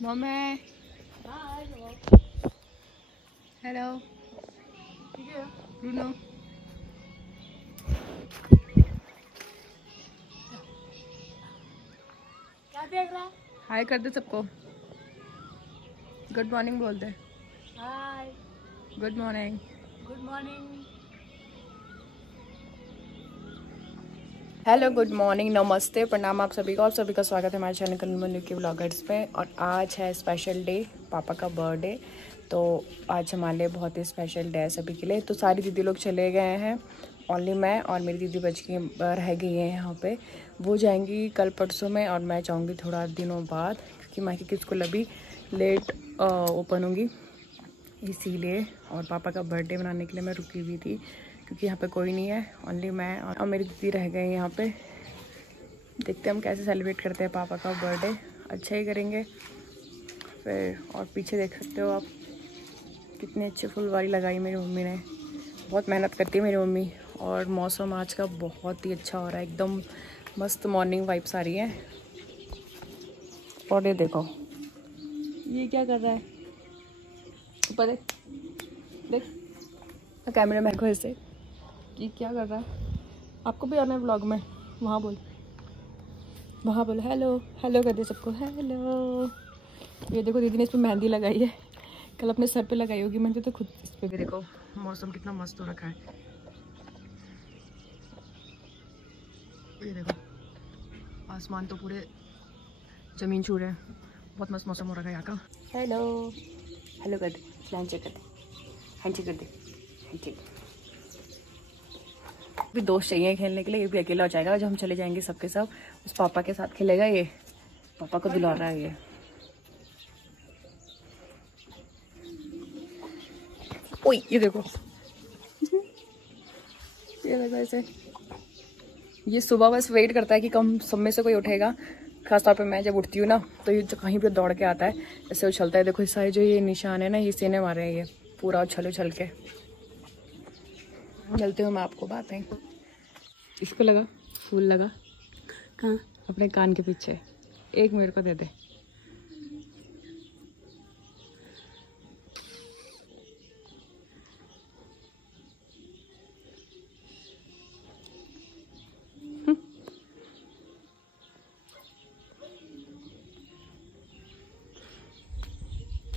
Mommy. Hello. Bruno. क्या देख रहा है? हाय कर दे सबको। गुड मॉर्निंग बोल दे। Hi, good morning. Good morning. Hello, good morning, नमस्ते, प्रणाम आप सभी को। आप सभी का स्वागत है हमारे चैनल कन्नू के व्लॉगर्स में। और आज है स्पेशल डे, पापा का बर्थडे। तो आज हमारे लिए बहुत ही स्पेशल डे है सभी के लिए। तो सारी दीदी लोग चले गए हैं, ओनली मैं और मेरी दीदी रह गई है यहाँ पे। वो जाएंगी कल परसों में और मैं जाऊँगी थोड़ा दिनों बाद, क्योंकि माँ की स्कूल अभी लेट ओपन होंगी इसीलिए। और पापा का बर्थडे मनाने के लिए मैं रुकी हुई थी, क्योंकि यहाँ पे कोई नहीं है, ओनली मैं और मेरी दीदी रह गए यहाँ पे। देखते हैं हम कैसे सेलिब्रेट करते हैं पापा का बर्थडे। अच्छा ही करेंगे फिर। और पीछे देख सकते हो आप कितनी अच्छी फुलवारी लगाई मेरी मम्मी ने। बहुत मेहनत करती है मेरी मम्मी। और मौसम आज का बहुत ही अच्छा हो रहा है, एकदम मस्त मॉर्निंग वाइब्स आ रही है। और ये देखो ये क्या कर रहा है, ऊपर देख देख कैमरे मैन को ऐसे, ये क्या कर रहा है। आपको भी आना है व्लॉग में। वहाँ बोल हेलो हेलो कर दे सबको, हेलो। ये देखो दीदी ने इस पर मेहंदी लगाई है, कल अपने सर पे लगाई होगी मेहंदी, तो खुद इस पे भी देखो मौसम कितना मस्त हो रखा है। ये देखो आसमान तो पूरे जमीन छू रहे हैं, बहुत मस्त मौसम हो रखा है यहाँ का। हेलो हेलो कर दे, हैंडशेक कर दे, हैंडशेक कर दे, हैंडशेक। भी दोस्त चाहिए खेलने के लिए, ये भी अकेला हो जाएगा जब हम चले जाएंगे सबके सब। उस पापा के साथ खेलेगा ये, पापा को दिला रहा है ये। ओए ये देखो ये देखो ऐसे, ये सुबह बस वेट करता है कि कम सब में से कोई उठेगा। खासतौर पे मैं जब उठती हूँ ना, तो ये कहीं पे दौड़ के आता है, ऐसे उछलता है। देखो इस सारे जो ये निशान है ना, ये सीने मारे हैं, ये पूरा उछल के। चलते हूँ मैं आपको बातें। इसको लगा फूल लगा कहाँ, अपने कान के पीछे। एक मेरे को दे दे।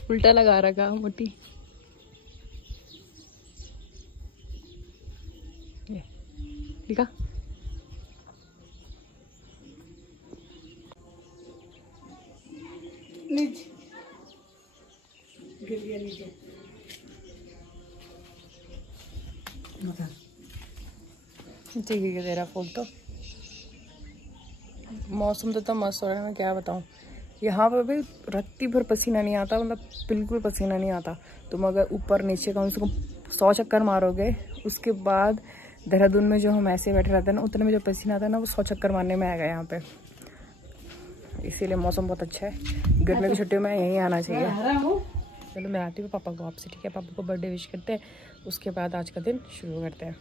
उल्टा लगा रखा मोटी। ये दिखा। नीचे गिर गया नीचे। ठीक है तेरा फूल तो। मौसम तो मस्त हो रहा है, मैं क्या बताऊँ। यहाँ पर भी रत्ती भर पसीना नहीं आता, मतलब बिल्कुल पसीना नहीं आता। तुम अगर ऊपर नीचे कम से कम 100 चक्कर मारोगे, उसके बाद देहरादून में जो हम ऐसे बैठे रहते हैं ना, उतने में जो पसीना आता है ना, वो 100 चक्कर मारने में आएगा यहाँ पे। इसीलिए मौसम बहुत अच्छा है। गर्मी की छुट्टियों में यहीं आना चाहिए। चलो मैं आती हूँ पापा को आपसे, ठीक है। पापा को बर्थडे विश करते हैं, उसके बाद आज का दिन शुरू करते हैं।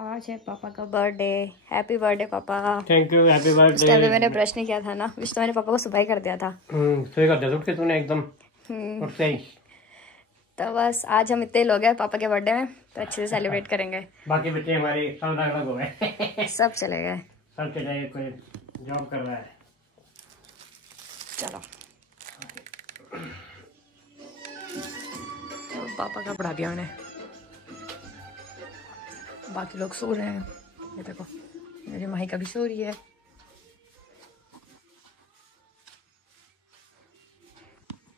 आज है पापा का बर्थडे। हैप्पी बर्थडे पापा। Thank you, happy birthday. उस टाइम पे मैंने ब्रश नहीं किया था ना, विश तो मैंने पापा को सुबह ही कर दिया था। सही कर दिया उठ के तूने एकदम। और सही। तो बस आज हम इतने लोग हैं पापा के बर्थडे में, तो अच्छे से सेलिब्रेट करेंगे। बाकी बच्चे हमारे सब अलग अलग हो गए। सब चले गए, सब चले गए, कोई जॉब कर रहा है। चलो तो पापा का पढ़ा दिया मैंने, बाकी लोग सो रहे हैं। ये देखो मेरी माही का भी सो रही है।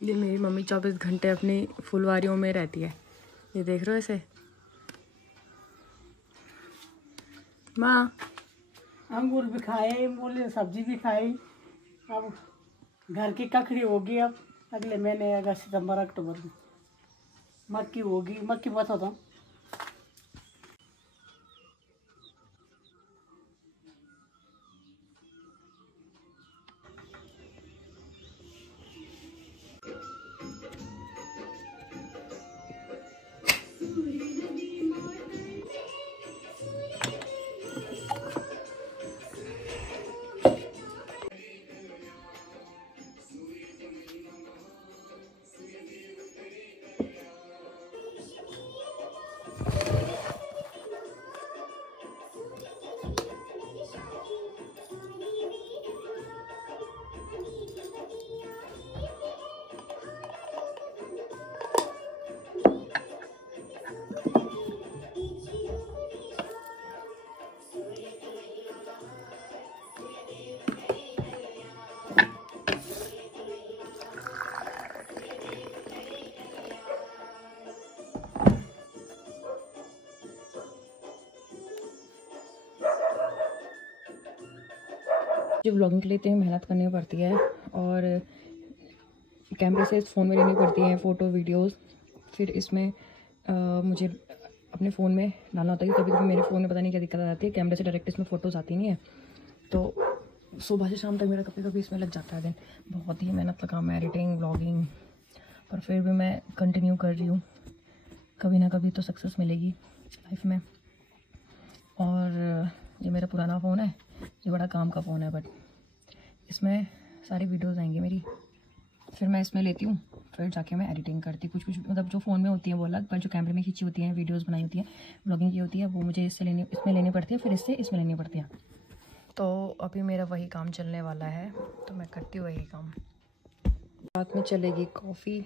ये मेरी मम्मी 24 घंटे अपनी फुलवारियों में रहती है, ये देख रहे हो ऐसे। माँ अंगूर भी खाए, मूली सब्जी भी खाई। अब घर की ककड़ी होगी, अब अगले महीने अगस्त सितंबर अक्टूबर में मक्की होगी। मक्की बता दो। जो व्लॉगिंग के लिए इतनी मेहनत करनी पड़ती है और कैमरे से फ़ोन में लेनी पड़ती है फ़ोटो वीडियोस, फिर इसमें मुझे अपने फ़ोन में डालना होता है। कभी कभी मेरे फ़ोन में पता नहीं क्या दिक्कत आ जाती है, कैमरे से डायरेक्ट इसमें फ़ोटोज़ आती नहीं है, तो सुबह से शाम तक मेरा कभी कभी इसमें लग जाता है दिन। बहुत ही मेहनत का काम है एडिटिंग व्लॉगिंग, पर फिर भी मैं कंटिन्यू कर रही हूँ। कभी ना कभी तो सक्सेस मिलेगी लाइफ में। और ये मेरा पुराना फ़ोन है, ये बड़ा काम का फ़ोन है, बट इसमें सारी वीडियोस आएंगी मेरी, फिर मैं इसमें लेती हूँ, फिर जाके मैं एडिटिंग करती हूँ। कुछ मतलब जो फ़ोन में होती है वो अलग, पर जो कैमरे में खींची होती है, वीडियोस बनाई होती है, व्लॉगिंग की होती है, वो मुझे इसमें लेनी पड़ती है, फिर इससे इसमें लेनी पड़ती है। तो अभी मेरा वही काम चलने वाला है, तो मैं करती हूँ वही काम। साथ में चलेगी कॉफ़ी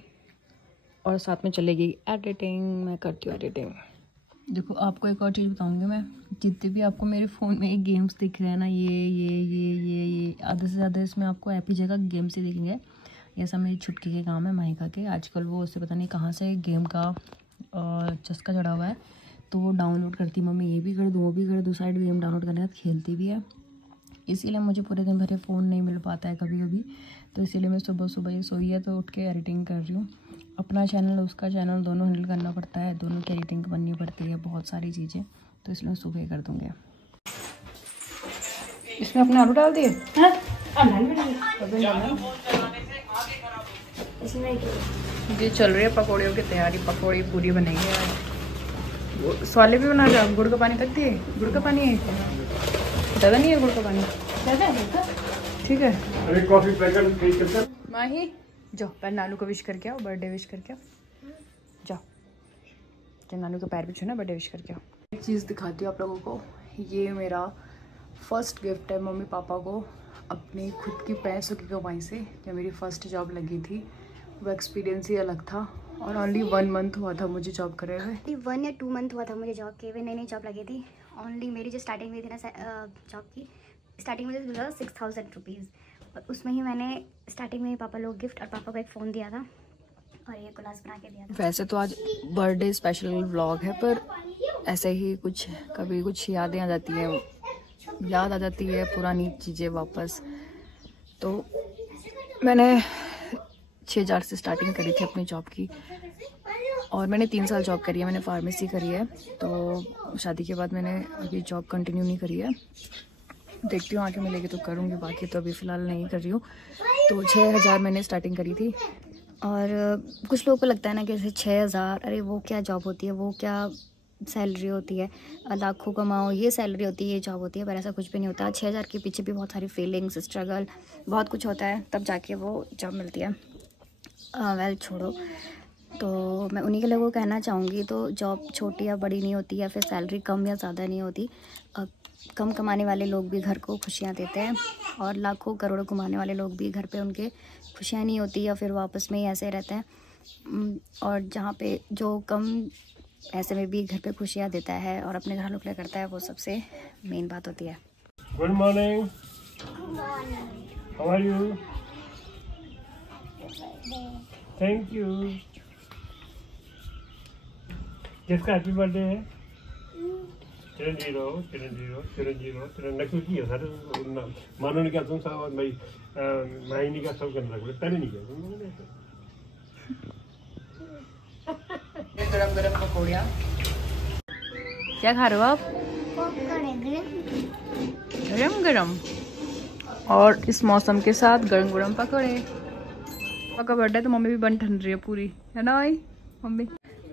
और साथ में चलेगी एडिटिंग। मैं करती हूँ एडिटिंग। देखो आपको एक और चीज़ बताऊँगी मैं, जितने भी आपको मेरे फ़ोन में गेम्स दिख रहे हैं ना, ये आधे से ज़्यादा इसमें आपको ऐप ही जगह गेम्स ही दिखेंगे। ये सब मेरी छुटकी के काम है माहिका के। आजकल वो उससे पता नहीं कहाँ से गेम का चस्का चढ़ा हुआ है, तो वो डाउनलोड करती, मम्मी ये भी कर दूँ वो भी कर दूँ, साइड गेम डाउनलोड करने के बाद खेलती भी है। इसीलिए मुझे पूरे दिन भर फ़ोन नहीं मिल पाता है कभी कभी, तो इसीलिए मैं सुबह सुबह ये सोई है तो उठ के एडिटिंग कर रही हूँ। अपना चैनल उसका चैनल दोनों हैंडल करना पड़ता है, दोनों की एडिटिंग बननी पड़ती है, बहुत सारी चीज़ें, तो इसलिए मैं सुबह कर दूँगी। इसमें अपने आलू डाल दिए, ये चल रही है पकौड़ियों की तैयारी। पकौड़ी पूरी बनेगी आज। स्वाले भी बना रहा, गुड़ का पानी तक दिए। गुड़ का पानी है, ज़्यादा नहीं है गुड़ का पानी, ज़्यादा है ठीक है। अरे कॉफी पैकेट माही जाओ, पहले नानू को विश करके आओ, बर्थडे विश करके आओ, जाओ जो नानू के पैर भी छूना, बर्थडे विश करके आओ। एक चीज़ दिखाती हूँ आप लोगों को, ये मेरा फर्स्ट गिफ्ट है मम्मी पापा को अपनी खुद की पैसों की कमाई से। जब मेरी फ़र्स्ट जॉब लगी थी वो एक्सपीरियंस ही अलग था, और ओनली 1 मंथ हुआ था मुझे जॉब करे हुए। 1 या 2 मंथ हुआ था मुझे जॉब के हुए, नई जॉब लगी थी। ओनली मेरी जो स्टार्टिंग हुई थी ना जॉब की, स्टार्टिंग में जो 6000 रुपीज़, और उसमें ही मैंने स्टार्टिंग में ही पापा लोग गिफ्ट और पापा को एक फ़ोन दिया था और ये गुलास बना के दिया था। वैसे तो आज बर्थडे स्पेशल व्लॉग है, पर ऐसे ही कुछ कभी कुछ यादें आ जाती हैं, याद आ जाती है पुरानी चीज़ें वापस। तो मैंने 6000 से स्टार्टिंग करी थी अपनी जॉब की, और मैंने 3 साल जॉब करी है। मैंने फार्मेसी करी है, तो शादी के बाद मैंने अभी जॉब कंटिन्यू नहीं करी है। देखती हूँ आगे मिलेगी तो करूँगी, बाकी तो अभी फ़िलहाल नहीं कर रही हूँ। तो 6000 मैंने स्टार्टिंग करी थी। और कुछ लोगों को लगता है ना कि जैसे 6000, अरे वो क्या जॉब होती है, वो क्या सैलरी होती है, लाखों कमाओ ये सैलरी होती है, ये जॉब होती है, पर ऐसा कुछ भी नहीं होता। 6000 के पीछे भी बहुत सारी फीलिंग्स, स्ट्रगल, बहुत कुछ होता है, तब जाके वो जॉब मिलती है। वेल छोड़ो, तो मैं उन्हीं के लोगों को कहना चाहूँगी, तो जॉब छोटी या बड़ी नहीं होती, या फिर सैलरी कम या ज़्यादा नहीं होती। कम कमाने वाले लोग भी घर को खुशियाँ देते हैं, और लाखों करोड़ों कमाने वाले लोग भी घर पे उनके खुशियाँ नहीं होती, या फिर वापस में ही ऐसे रहते हैं। और जहाँ पे जो कम ऐसे में भी घर पे खुशियाँ देता है और अपने घर वालों के लिए करता है, वो सबसे मेन बात होती है। Good morning, how are you? Thank you. किसका हैप्पी बर्थडे है? चिरंजीवी रहो, चिरंजीवी रहो, चिरंजीवी रहो। तेरा नकल किया सर, मानो ने क्या तुम सब भाई माही ने क्या सब करने लगे, पहले नहीं किया। गरम गरम पकौड़ियाँ। क्या खा रहे हो आप? गरम गरम, और इस मौसम के साथ गरम गरम पकौड़े। पापा का बर्थडे तो मम्मी भी बन ठन रही है पूरी, है ना भाई मम्मी?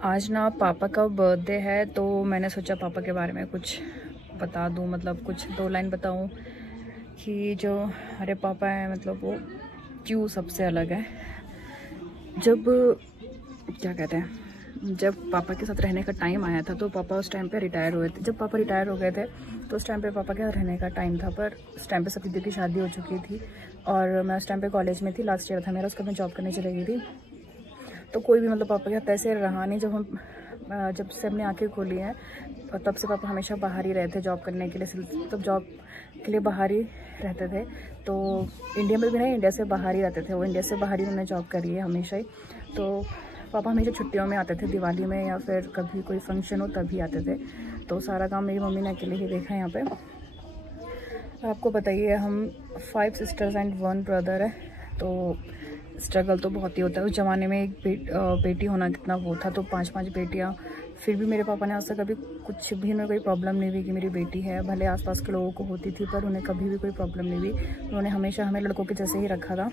आज ना पापा का बर्थडे है, तो मैंने सोचा पापा के बारे में कुछ बता दूं, मतलब कुछ 2 लाइन बताऊं कि जो हमारे पापा हैं, मतलब वो क्यों सबसे अलग है। जब क्या कहते हैं, जब पापा के साथ रहने का टाइम आया था, तो पापा उस टाइम पे रिटायर हुए थे। जब पापा रिटायर हो गए थे तो उस टाइम पे पापा के साथ रहने का टाइम था, पर उस टाइम पे सब दीदी की शादी हो चुकी थी, और मैं उस टाइम पे कॉलेज में थी, लास्ट ईयर था मेरा, उसका मैं जॉब करने चली गई थी। तो कोई भी मतलब पापा के साथ ऐसे रहा नहीं। जब से हमने आंखें खोली हैं, तब से पापा हमेशा बाहर ही रहते जॉब करने के लिए, तब जॉब के लिए बाहर ही रहते थे। तो इंडिया में भी नहीं, इंडिया से बाहर ही रहते थे वो, इंडिया से बाहर ही उन्होंने जॉब करी है हमेशा ही। तो पापा हमेशा छुट्टियों में आते थे, दिवाली में या फिर कभी कोई फंक्शन हो तभी आते थे। तो सारा काम मेरी मम्मी ने अकेले ही देखा है यहाँ पे। आपको बताइए हम 5 सिस्टर्स एंड 1 ब्रदर है, तो स्ट्रगल तो बहुत ही होता है। उस ज़माने में एक बेटी होना कितना वो था, तो 5 बेटियां। फिर भी मेरे पापा ने आज तक कभी कुछ भी उन्हें कोई प्रॉब्लम नहीं हुई कि मेरी बेटी है। भले आसपास के लोगों को होती थी पर उन्हें कभी भी कोई प्रॉब्लम नहीं हुई। उन्होंने हमेशा हमें लड़कों के जैसे ही रखा था।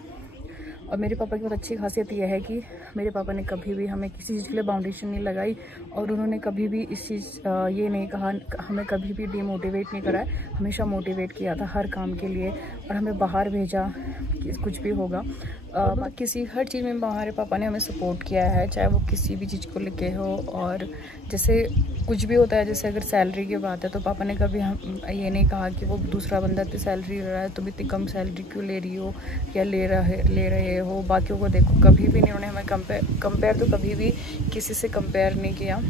और मेरे पापा की बहुत अच्छी खासियत यह है कि मेरे पापा ने कभी भी हमें किसी चीज़ के लिए बाउंडेशन नहीं लगाई और उन्होंने कभी भी इस चीज़ ये नहीं कहा, हमें कभी भी डिमोटिवेट नहीं करा है। हमेशा मोटिवेट किया था हर काम के लिए और हमें बाहर भेजा कि कुछ भी होगा किसी हर चीज़ में हमारे पापा ने हमें सपोर्ट किया है, चाहे वो किसी भी चीज़ को लेके हो। और जैसे कुछ भी होता है, जैसे अगर सैलरी की बात है तो पापा ने कभी हम ये नहीं कहा कि वो दूसरा बंदा इतनी सैलरी ले रहा है, तुम इतनी कम सैलरी क्यों ले रही हो या ले रहे हो, बाकियों को देखो। कभी भी नहीं उन्होंने हमें कंपेयर तो कभी भी किसी से कंपेयर नहीं किया।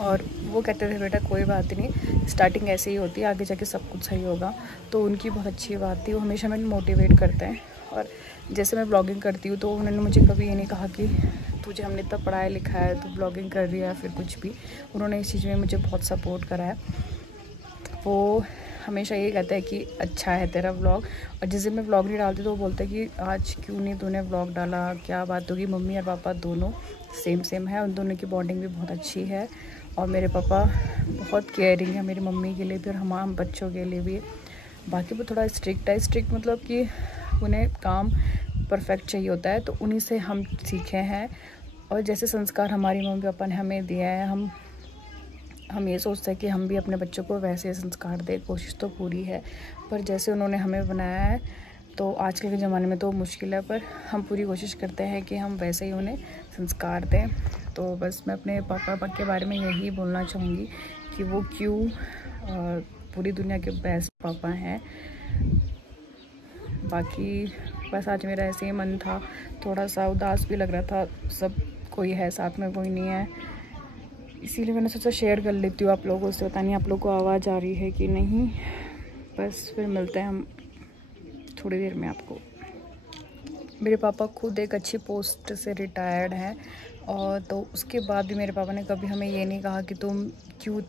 और वो कहते थे बेटा कोई बात नहीं, स्टार्टिंग ऐसे ही होती है, आगे जाके सब कुछ सही होगा। तो उनकी बहुत अच्छी बात थी, वो हमेशा हमें मोटिवेट करते हैं। और जैसे मैं ब्लॉगिंग करती हूँ तो उन्होंने मुझे कभी ये नहीं कहा कि तुझे हमने इतना पढ़ाया लिखा है, तू ब्लॉगिंग कर रही है या फिर कुछ भी। उन्होंने इस चीज़ में मुझे बहुत सपोर्ट करा है। वो हमेशा ये कहता है कि अच्छा है तेरा व्लॉग। और जिस दिन मैं व्लॉग नहीं डालती तो वो बोलता है कि आज क्यों नहीं तूने व्लॉग डाला, क्या बात होगी। मम्मी और पापा दोनों सेम है, उन दोनों की बॉन्डिंग भी बहुत अच्छी है। और मेरे पापा बहुत केयरिंग है मेरी मम्मी के लिए भी और हम बच्चों के लिए भी। बाकी वो थोड़ा स्ट्रिक्ट है, स्ट्रिक्ट मतलब कि उन्हें काम परफेक्ट चाहिए होता है, तो उन्हीं से हम सीखे हैं। और जैसे संस्कार हमारी मम्मी पापा ने हमें दिया है, हम ये सोचते हैं कि हम भी अपने बच्चों को वैसे संस्कार दें। कोशिश तो पूरी है, पर जैसे उन्होंने हमें बनाया है तो आजकल के ज़माने में तो मुश्किल है, पर हम पूरी कोशिश करते हैं कि हम वैसे ही उन्हें संस्कार दें। तो बस मैं अपने पापा के बारे में यही बोलना चाहूँगी कि वो क्यों पूरी दुनिया के बेस्ट पापा हैं। बाकी बस आज मेरा ऐसे ही मन था, थोड़ा सा उदास भी लग रहा था, सब कोई है साथ में कोई नहीं है, इसीलिए मैंने सोचा शेयर कर लेती हूँ आप लोगों से। पता नहीं आप लोगों को आवाज़ आ रही है कि नहीं। बस फिर मिलते हैं हम थोड़ी देर में आपको। मेरे पापा खुद एक अच्छी पोस्ट से रिटायर्ड हैं और तो उसके बाद भी मेरे पापा ने कभी हमें ये नहीं कहा कि तुम क्यों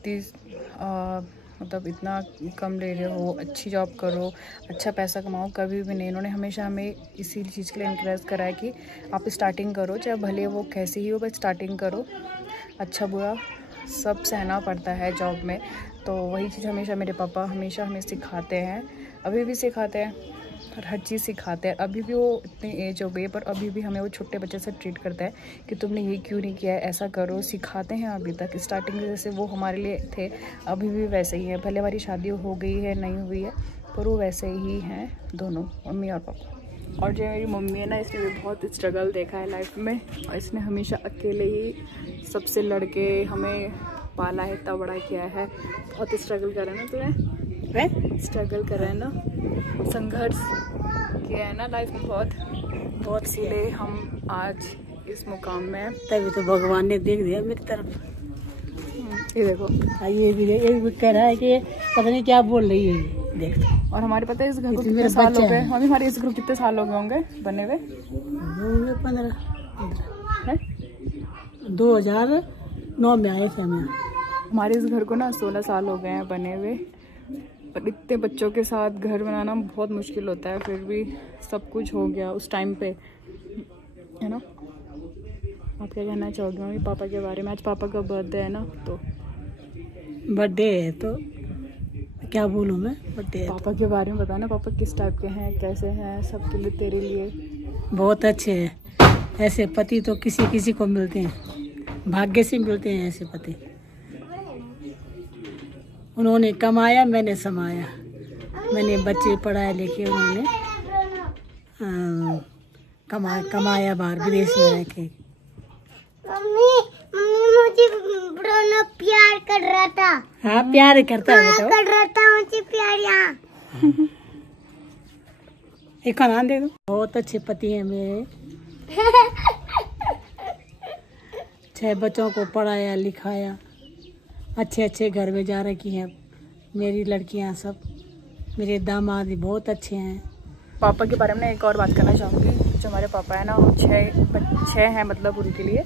मतलब इतना कम ले रहे हो, अच्छी जॉब करो, अच्छा पैसा कमाओ, कभी भी नहीं। इन्होंने हमेशा हमें इसी चीज़ के लिए इंकरेज करा है कि आप स्टार्टिंग करो, चाहे भले वो कैसी ही हो, बस स्टार्टिंग करो। अच्छा बुरा सब सहना पड़ता है जॉब में, तो वही चीज़ हमेशा मेरे पापा हमेशा हमें सिखाते हैं, अभी भी सिखाते हैं और हर चीज़ सिखाते हैं। अभी भी वो इतनी एज हो गई पर अभी भी हमें वो छोटे बच्चे से ट्रीट करता है कि तुमने ये क्यों नहीं किया है, ऐसा करो, सिखाते हैं अभी तक। स्टार्टिंग में जैसे वो हमारे लिए थे अभी भी वैसे ही है। भले हमारी शादी हो गई है नहीं हुई है पर वो वैसे ही हैं दोनों, मम्मी और पापा। और जो मेरी मम्मी है ना, इसने भी बहुत स्ट्रगल देखा है लाइफ में और इसने हमेशा अकेले ही सबसे लड़के हमें पाला है, इतना बड़ा किया है। बहुत स्ट्रगल कर रहा है ना तुम्हें, स्ट्रगल कर रहा है ना, संघर्ष किया है ना लाइफ में बहुत, इसीलिए हम आज इस मुकाम में। तभी तो भगवान ने देख दिया मेरी तरफ। ये देखो, ये भी कह रहा है कि पता नहीं क्या बोल रही है, देख। और हमारे पता है इस घर को कितने साल हो गए, मम्मी हमारे इस घर को कितने साल हो गए होंगे बने हुए? 2009 में आए थे हम। हमारे इस घर को ना 16 साल हो गए हैं बने हुए। पर इतने बच्चों के साथ घर बनाना बहुत मुश्किल होता है, फिर भी सब कुछ हो गया उस टाइम पे, है ना। आप क्या कहना चाहोगे मम्मी पापा के बारे में? आज पापा का बर्थडे है ना, तो बर्थडे है तो क्या बोलूँ मैं। बर्थडे पापा के बारे में बताना, पापा किस टाइप के हैं, कैसे हैं, सबके लिए तेरे लिए? बहुत अच्छे हैं। ऐसे पति तो किसी किसी को मिलते हैं, भाग्य से मिलते हैं ऐसे पति। उन्होंने कमाया, मैंने समाया, मैंने बच्चे पढ़ाए लिखे, उन्होंने कमाया बाहर विदेश में रह के। मम्मी मुझे ब्रोनो प्यार कर रहा था। हाँ प्यार करता है बेटा, कर रहा था मुझे प्यार यहाँ। एक खाना दे दो। बहुत अच्छे पति हैं मेरे। 6 बच्चों को पढ़ाया लिखाया, अच्छे अच्छे घर में जा रखी हैं मेरी लड़कियां सब। मेरे दामाद भी बहुत अच्छे हैं। पापा के बारे में एक और बात करना चाहूँगी। जो हमारे पापा है ना, वो 6 हैं मतलब उनके लिए।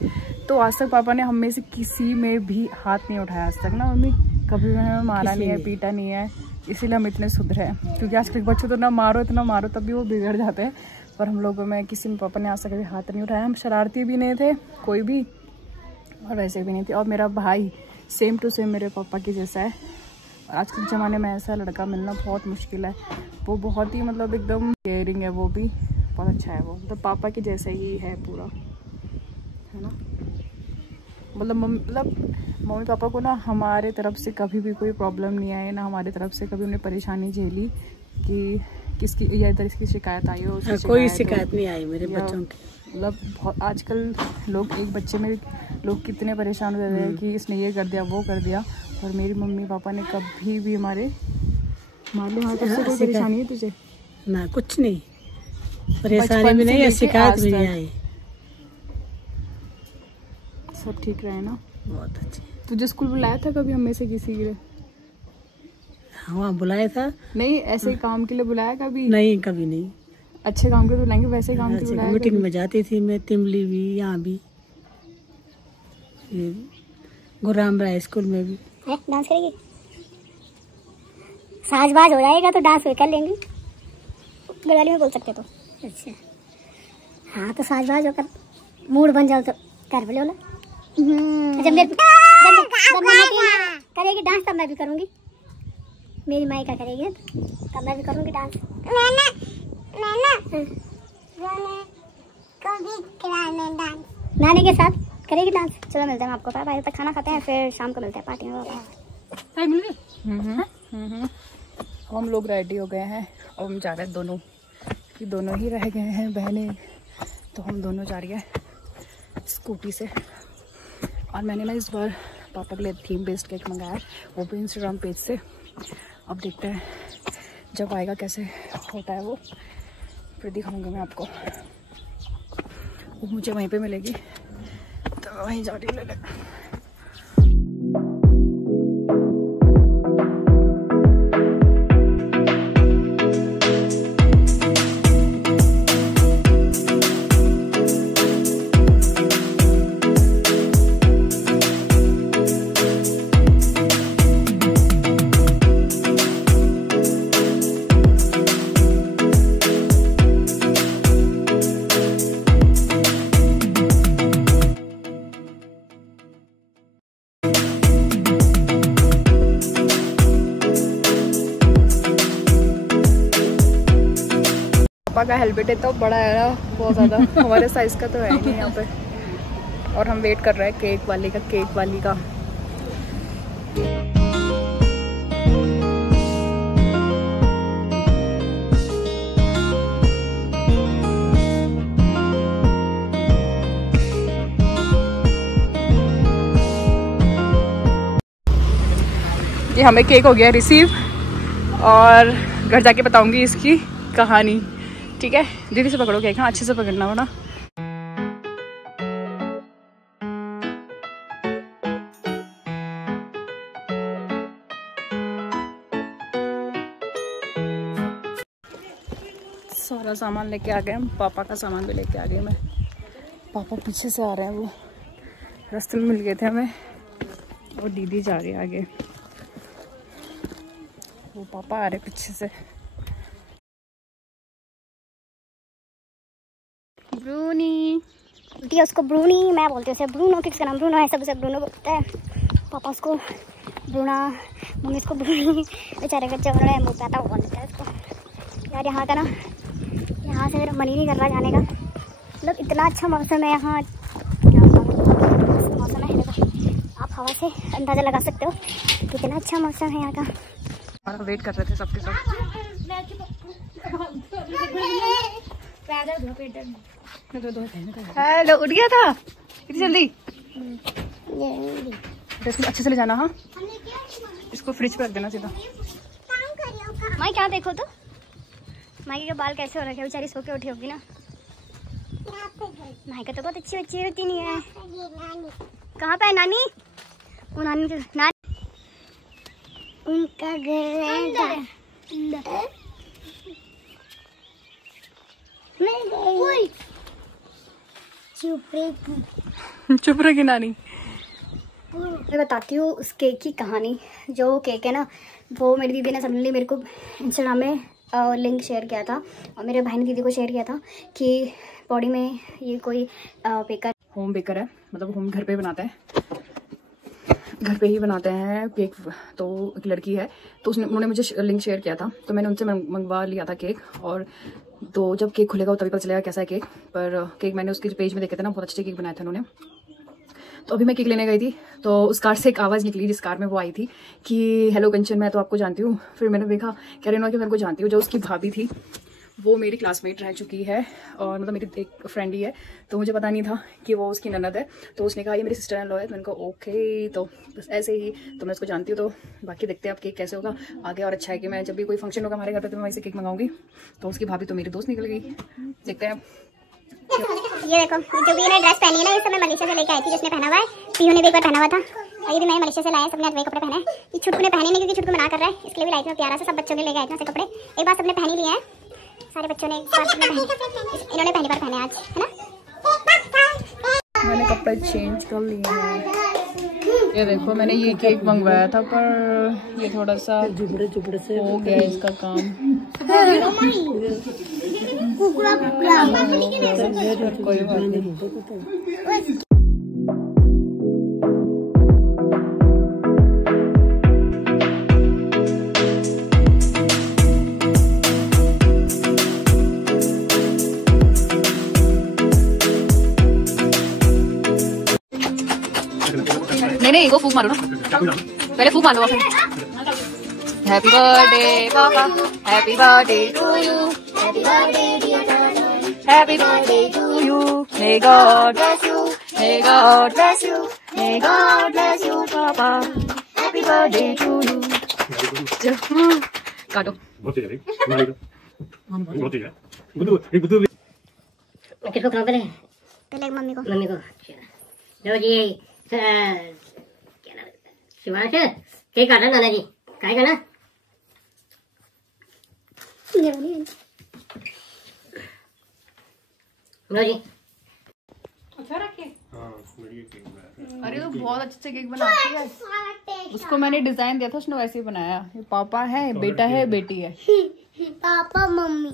तो आज तक पापा ने हम में से किसी में भी हाथ नहीं उठाया आज तक ना मम्मी, कभी भी हमें मारा नहीं है, पीटा नहीं है, इसीलिए हम इतने सुधरे हैं, क्योंकि आजकल के बच्चों तो ना मारो इतना मारो तब भी वो बिगड़ जाते हैं। पर हम लोगों में किसी में पापा ने आज तक कभी हाथ नहीं उठाया। हम शरारती भी नहीं थे कोई भी और वैसे भी नहीं थे। और मेरा भाई सेम टू सेम मेरे पापा की जैसा है। और आजकल के ज़माने में ऐसा लड़का मिलना बहुत मुश्किल है। वो बहुत ही मतलब एकदम केयरिंग है, वो भी बहुत अच्छा है। वो मतलब पापा की जैसा ही है पूरा, है ना। मतलब मम्मी पापा को ना हमारे तरफ से कभी भी कोई प्रॉब्लम नहीं आई ना, हमारी तरफ से कभी उन्हें परेशानी झेली कि किसकी या इधर इसकी शिकायत आई हो। कोई शिकायत नहीं आई मेरे बच्चों की। मतलब बहुत आजकल लोग एक बच्चे में लोग कितने परेशान हो जाते हैं कि इसने ये कर दिया वो कर दिया। और मेरी मम्मी पापा ने कभी भी हमारे तरफ से कोई परेशानी है तुझे ना, कुछ नहीं, परेशानी भी नहीं है, शिकायत भी नहीं आई, सब ठीक रहे ना। बहुत अच्छे। तुझे स्कूल बुलाया था कभी हम में से किसी के लिए? हाँ बुलाया था। नहीं ऐसे काम के लिए बुलाया कभी? नहीं कभी नहीं। अच्छे काम के लिए बुलाएंगे, वैसे काम के लिए बुलाया? मीटिंग में जाती थी मैं, तिमली भी, यहाँ भी, गुरुराम राय स्कूल में भी। डांस करेगी? साजबाज हो जाएगा तो डांस कर लेंगी, गलाली में बोल सकते तो। अच्छा हाँ, तो साजबाज होकर मूड बन जाओ तो कर बोले बोला। जब करेगी डांस तब मैं भी करूँगी, मेरी माई का करेगी तब मैं भी करूँगी डांस। नानी के साथ करेगी डांस। चलो मिलते हैं आपको, बाय। तक खाना खाते हैं फिर शाम को मिलते हैं पार्टी में। मिल गए। हम लोग रेडी हो गए हैं और हम जा रहे हैं दोनों, कि दोनों ही रह गए हैं बहनें, तो हम दोनों जा रही है स्कूटी से। और मैंने ना इस बार पापा के लिए थीम बेस्ड केक मंगाया है, वो भी इंस्टाग्राम पेज से। अब देखते हैं जब आएगा कैसे होता है वो, फिर दिखाऊंगी मैं आपको। वो मुझे वहीं पे मिलेगी तो मैं वहीं जा रही हूँ लेने। पापा का हेलमेट इतना बड़ा है ना, बहुत ज़्यादा हमारे साइज़ का तो है ही नहीं यहाँ पे। और हम वेट कर रहे हैं केक वाली का। ये हमें केक हो गया रिसीव और घर जाके बताऊंगी इसकी कहानी। ठीक है, दीदी से पकड़ो केक। हाँ अच्छे से पकड़ना बड़ा। सारा सामान लेके आ गए हम, पापा का सामान भी लेके आ गए मैं। पापा पीछे से आ रहे हैं, वो रास्ते में मिल गए थे हमें, और दीदी जा रही है आगे, वो पापा आ रहे पीछे से। ब्रूनी बोलती है उसको, ब्रूनी मैं बोलती हूँ उसे ब्रूनो, किसका नाम ब्रूनो है, सब उसे ब्रूनो बोलता है। पापा उसको ब्रूना, मम्मी उसको ब्रूनी। बेचारे बच्चे उन्होंने मुँह पाता वो बोल देता है उसको। यार यहाँ का ना, यहाँ से मेरा मन ही नहीं कर रहा जाने का। मतलब इतना अच्छा मौसम है यहाँ, मौसम है, आप हवा से अंदाज़ा लगा सकते हो कितना अच्छा मौसम है यहाँ का। और वेट कर रहे थे सबके सब। हेलो, उठ गया था इतनी जल्दी? इसको अच्छे से ले जाना। हाँ, इसको फ्रिज पे रख देना सीधा। माई क्या देखो तो, माई के बाल कैसे हो रखे, बेचारी सो के उठी होगी ना। माई का तो बहुत अच्छी बच्ची होती नहीं है। कहाँ पे है नानी? वो नानी के उनका घर चुप रही नानी। मैं बताती हूँ उस केक की कहानी। जो केक है ना, वो मेरी दीदी ने सडनली मेरे को इंस्टाग्राम में लिंक शेयर किया था और मेरे भाई ने दीदी को शेयर किया था कि बॉडी में ये कोई बेकर होम बेकर है, मतलब होम घर पे बनाता है, घर पे ही बनाते हैं केक। तो एक लड़की है, तो उन्होंने मुझे लिंक शेयर किया था, तो मैंने उनसे मंगवा लिया था केक। और तो जब केक खुलेगा तभी पता चलेगा कैसा है केक। पर केक मैंने उसके पेज में देखे थे ना, बहुत अच्छे केक बनाए थे उन्होंने। तो अभी मैं केक लेने गई थी, तो उस कार से एक आवाज़ निकली जिस कार में वो आई थी कि हेलो कंचन, मैं तो आपको जानती हूँ। फिर मैंने देखा, कह रही ना कि मेरे को जानती हूँ। जो उसकी भाभी थी वो मेरी क्लासमेट रह चुकी है, और मतलब मेरी एक फ्रेंड ही है, तो मुझे पता नहीं था कि वो उसकी ननद है। तो उसने कहा ये मेरी सिस्टर इन लॉ है, तो मैंने कहा ओके। तो बस ऐसे ही, तो मैं उसको जानती हूँ। तो बाकी देखते हैं अब केक कैसे होगा आगे। और अच्छा है कि मैं जब भी कोई फंक्शन होगा हमारे घर पे तो मैं वहीं से केक मंगाऊंगी। तो उसकी भाभी तो मेरी दोस्त निकल गई, देखते हैं। ये देखो, जो भी मैंने ड्रेस पहनी है ना, ये सब मैं मलेशिया से लेके आई थी। जिसने पहना हुआ है, पीहू ने भी एक बार पहना हुआ था, और ये भी मैंने मलेशिया से लाया। सबने आज वही कपड़े पहने हैं। ये छुटकू ने पहने नहीं, क्योंकि छुटकू मना कर रहा है, इसके लिए भी लाई थी प्यारा सा। सब बच्चों ने लेके आए थे कपड़े, एक बार सबने पहन ही लिए हैं। सारे बच्चों ने एक बार इन्होंने पहली बार पहने आज, है ना। मैंने कपड़े चेंज कर लिए हैं। ये देखो, मैंने ये केक मंगवाया था, पर ये थोड़ा सा जुबड़े से हो गया इसका काम। कोई बात नहीं। नहीं, वो फूक मारो ना, पहले फूक मारो। हैप्पी बर्थडे पापा, happy birthday to you, happy birthday to you, may God bless you, may God bless you, may God bless you पापा, हैप्पी बर्थडे टू यू। काटो। किसको खाना पहले मम्मी को। लो जी, क्या नाम है, शिवांश केक काटा नाना जी, खाएगा ना। लो जी। अच्छा रखे। अरे तो बहुत अच्छे से केक बनाती है। उसको मैंने डिजाइन दिया था, उसने वैसे ही बनाया। ये पापा है, बेटा है, बेटी है। Papa mummy.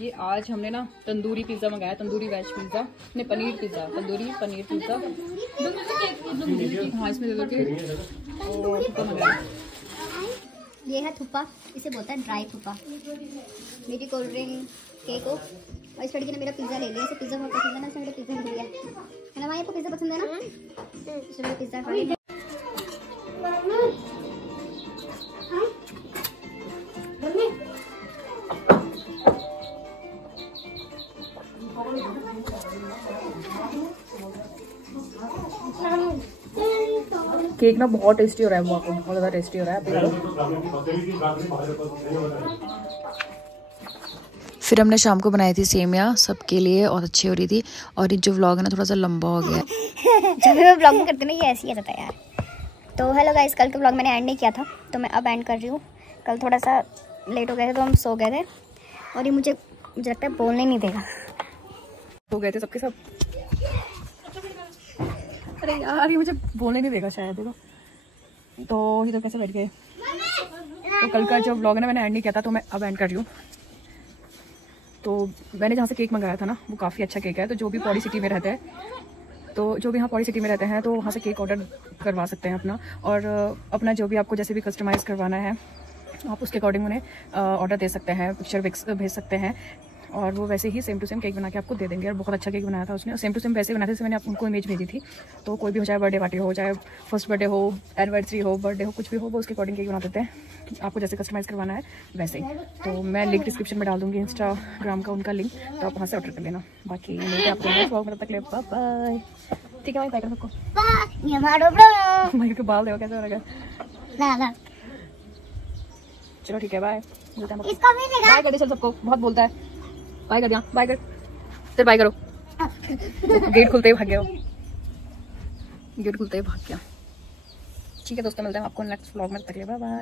ये आज हमने ना तंदूरी पिज्जा मंगाया, तंदूरी वेज पिज्जा, नहीं पनीर पिज्जा, तंदूरी पनीर पिज्जा। हाँ, इसमें दे दो मंगाया। ये है थुप्पा, इसे बोलता है ड्राई थुप्पा। मेरी कोल्ड ड्रिंक, केक हो, और इस लड़की ने मेरा पिज्जा ले लिया। इसे पिज्जा बहुत पसंद है ना, इसने मेरा पिज्जा ले लिया है ना। भाई आपको पिज्जा पसंद है ना, इसने मेरा पिज्जा खा लिया। केक ना बहुत टेस्टी हो रहा है, बहुत ज़्यादा टेस्टी हो रहा है। फिर हमने शाम को बनाई थी सेमिया सबके लिए और अच्छी हो रही थी। और ये जो व्लॉग है ना थोड़ा सा लंबा हो गया जब भी मैं व्लॉगिंग करती हूँ ना, ये ऐसे ही आता है यार। तो हेलो गाइस, कल तो व्लॉग मैंने एंड नहीं किया था, तो मैं अब एंड कर रही हूँ। कल थोड़ा सा लेट हो गए थे, तो हम सो गए थे, और ये मुझे लगता है बोलने नहीं देगा। हो गए थे सबके सब। अरे यार, ये मुझे बोलने नहीं देगा शायद, देखो। तो ये तो कैसे बैठ गए। तो कल का जो व्लॉग है ना, मैंने एंड नहीं किया था, तो मैं अब एंड कर रही हूँ। तो मैंने जहाँ से केक मंगाया था ना, वो काफ़ी अच्छा केक है। तो जो भी पौड़ी सिटी में रहते हैं, तो जो भी यहाँ पौड़ी सिटी में रहते हैं, तो वहाँ से केक ऑर्डर करवा सकते हैं अपना। और अपना जो भी आपको जैसे भी कस्टमाइज़ करवाना है, आप उसके अकॉर्डिंग उन्हें ऑर्डर दे सकते हैं, पिक्चर भेज सकते हैं, और वो वैसे ही सेम टू सेम केक बना के आपको दे देंगे। और बहुत अच्छा केक बनाया था उसने, और सेम टू सेम वैसे बनाया था जैसे मैंने उनको इमेज भेजी थी। तो कोई भी हो, चाहे बर्थडे पार्टी हो, चाहे फर्स्ट बर्थडे हो, एनिवर्सरी हो, बर्थडे हो, कुछ भी हो, वो उसके अकॉर्डिंग केक बना देते हैं। आपको जैसे कस्टमाइज़ करवाना है वैसे ही। तो मैं लिंक डिस्क्रिप्शन में डाल दूँगी, इंस्टाग्राम का उनका लिंक, तो आप वहाँ से ऑर्डर कर लेना। बाकी मिलते हैं आपको मतलब तक ले, बाय। ठीक है भाई, बाय कर सबको। के बाल देखो कैसे हो रहा। चलो ठीक है, बाय, मिलते हैं। बाय कर दे चल सबको, बहुत बोलता है। बाय कर दिया, बाय कर, फिर बाय करो। गेट खुलते ही भाग गया, गेट खुलते ही भाग गया। ठीक है दोस्तों, मिलते हैं आपको नेक्स्ट व्लॉग में। तक बाय बाय।